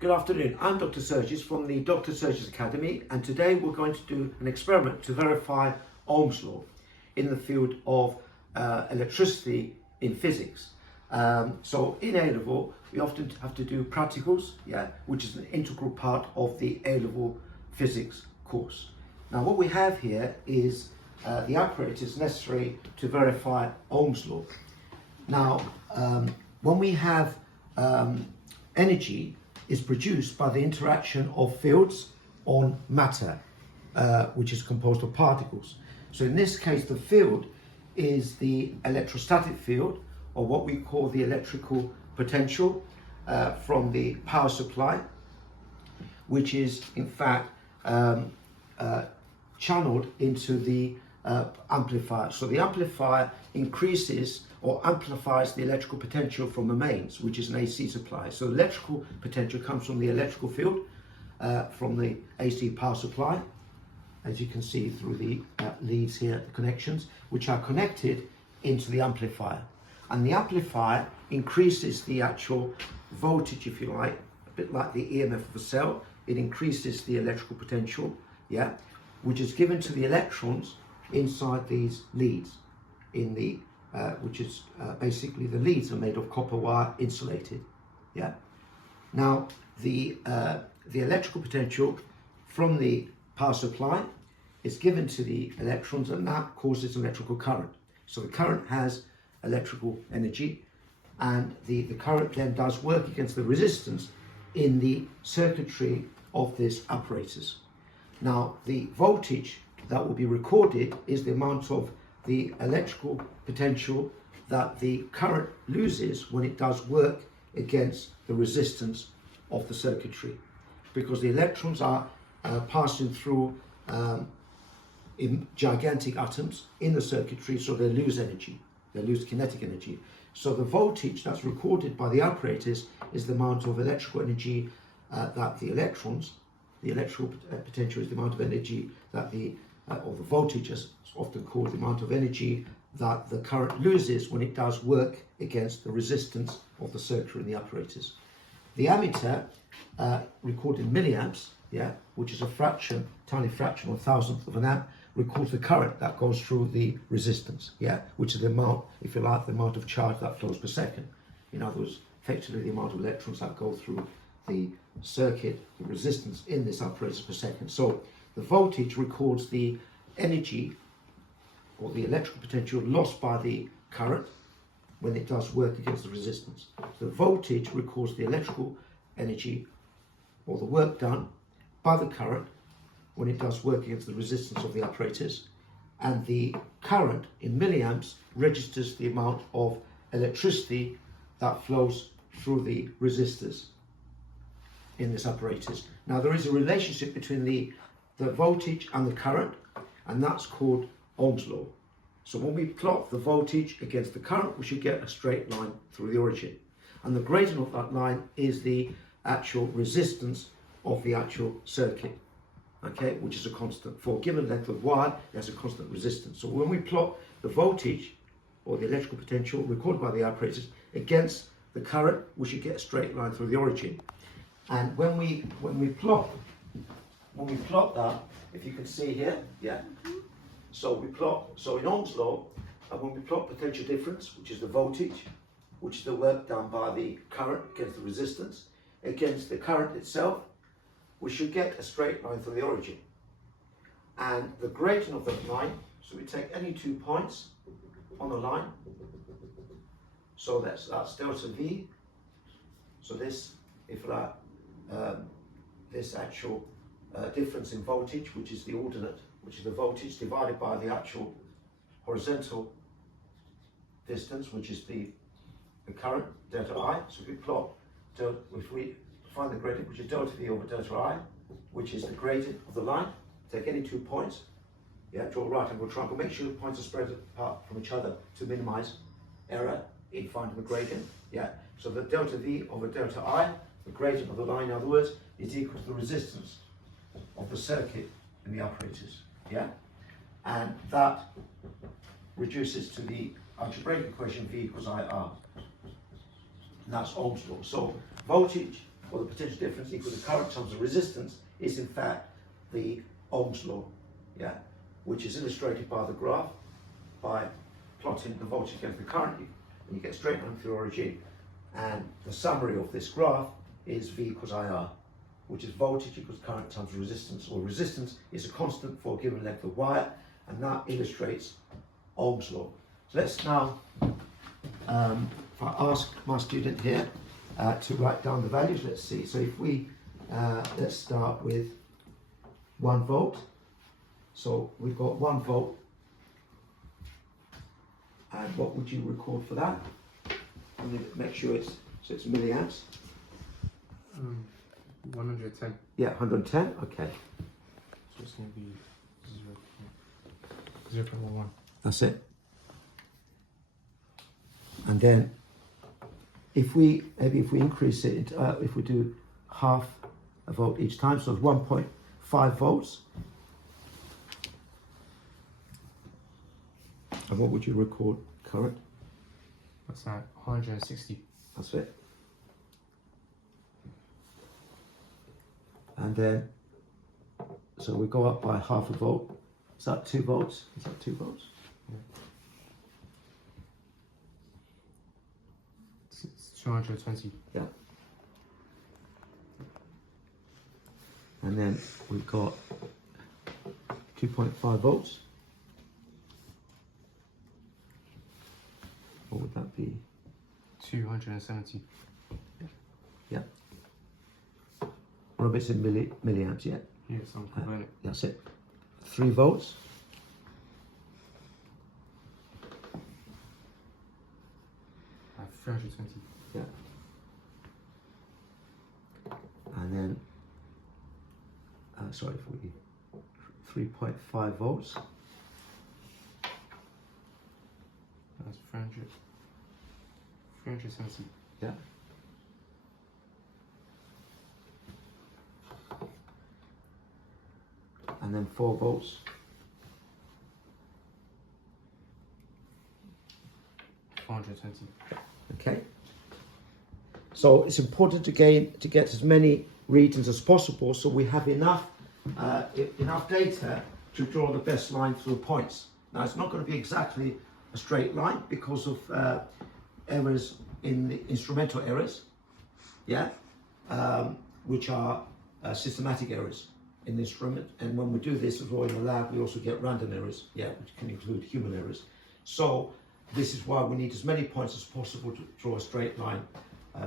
Good afternoon, I'm Dr Sergis from the Dr Sergis Academy, and today we're going to do an experiment to verify Ohm's law in the field of electricity in physics. So in A-level we often have to do practicals, which is an integral part of the A-level physics course. Now what we have here is the apparatus necessary to verify Ohm's law. Now when we have energy is produced by the interaction of fields on matter, which is composed of particles. So in this case, the field is the electrostatic field, or what we call the electrical potential from the power supply, which is in fact channeled into the amplifier. So the amplifier increases or amplifies the electrical potential from the mains, which is an AC supply. So electrical potential comes from the electrical field, from the AC power supply, as you can see through the leads here, the connections, which are connected into the amplifier. And the amplifier increases the actual voltage, if you like, a bit like the EMF of a cell. It increases the electrical potential, which is given to the electrons inside these leads, in the which is basically the leads are made of copper wire insulated. Now the electrical potential from the power supply is given to the electrons, and that causes electrical current. So the current has electrical energy, and the current then does work against the resistance in the circuitry of this apparatus. Now the voltage that will be recorded is the amount of the electrical potential that the current loses when it does work against the resistance of the circuitry, because the electrons are passing through in gigantic atoms in the circuitry, so they lose energy, they lose kinetic energy. So the voltage that's recorded by the apparatus is the amount of electrical energy that the electrons, the electrical potential is the amount of energy that or the voltage, as it's often called, the amount of energy that the current loses when it does work against the resistance of the circuitry in the apparatus. The ammeter, recorded in milliamps, which is a fraction, tiny fraction, 1/1000th of an amp, records the current that goes through the resistance, which is the amount, if you like, the amount of charge that flows per second. In other words, effectively the amount of electrons that go through the circuit, the resistance in this apparatus per second. So the voltage records the energy or the electrical potential lost by the current when it does work against the resistance. The voltage records the electrical energy or the work done by the current when it does work against the resistance of the apparatus, and the current in milliamps registers the amount of electricity that flows through the resistors in this apparatus. Now there is a relationship between the voltage and the current, and that's called Ohm's law. So when we plot the voltage against the current, we should get a straight line through the origin, and the gradient of that line is the actual resistance of the actual circuit, which is a constant. For a given length of wire, there's a constant resistance. So when we plot the voltage or the electrical potential recorded by the apparatus against the current, we should get a straight line through the origin. And when we plot that, if you can see here, so in Ohm's law, when we plot potential difference, which is the voltage, which is the work done by the current against the resistance, against the current itself, we should get a straight line through the origin. And the gradient of that line, so we take any 2 points on the line, so that's delta V. So this, if like, this actual difference in voltage, which is the ordinate, which is the voltage divided by the actual horizontal distance, which is the current, delta I. So if we plot, if we find the gradient, which is delta V over delta I, which is the gradient of the line, take any 2 points, draw a right angle triangle, make sure the points are spread apart from each other to minimize error in finding the gradient. So the delta V over delta I, the gradient of the line, in other words, is equal to the resistance of the circuit in the apparatus, and that reduces to the algebraic equation V equals IR. And that's Ohm's law. So voltage or the potential difference equal to current times the resistance, is in fact the Ohm's law, yeah, which is illustrated by the graph by plotting the voltage against the current, and you get a straight line through origin. And the summary of this graph is V equals IR, which is voltage equals current times resistance, or resistance is a constant for a given length of wire, and that illustrates Ohm's law. So let's now, if I ask my student here to write down the values, let's see. So if we, let's start with 1 volt. So we've got 1 volt. And what would you record for that? I'm going to make sure it's milliamps. 110. Yeah, 110. Okay. So it's going to be 0.11. That's it. And then, if we increase it, if we do half a volt each time, so it's 1.5 volts. And what would you record current? That's at 160. That's it. And then, so we go up by half a volt. Is that 2 volts? Is that 2 volts? Yeah. It's 220. Yeah. And then we've got 2.5 volts. What would that be? 270. Yeah. Remember it's in milliamps, yeah? Yes, I'm converting it. That's it. 3 volts. At 320. Yeah. And then, sorry, 3.5 volts. That's 370. Yeah. And then 4 volts. Okay. So it's important to get as many readings as possible, so we have enough data to draw the best line through points. Now it's not going to be exactly a straight line because of errors in the instrumental errors, yeah, which are systematic errors in the instrument. And when we do this as well in the lab, we also get random errors, yeah, which can include human errors. So this is why we need as many points as possible to draw a straight line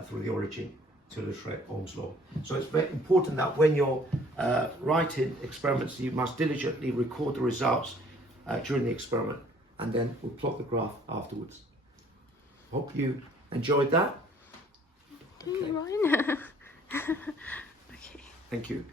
through the origin to illustrate Ohm's law. So it's very important that when you're writing experiments, you must diligently record the results during the experiment, and then we'll plot the graph afterwards. Hope you enjoyed that. Okay. Okay. Thank you.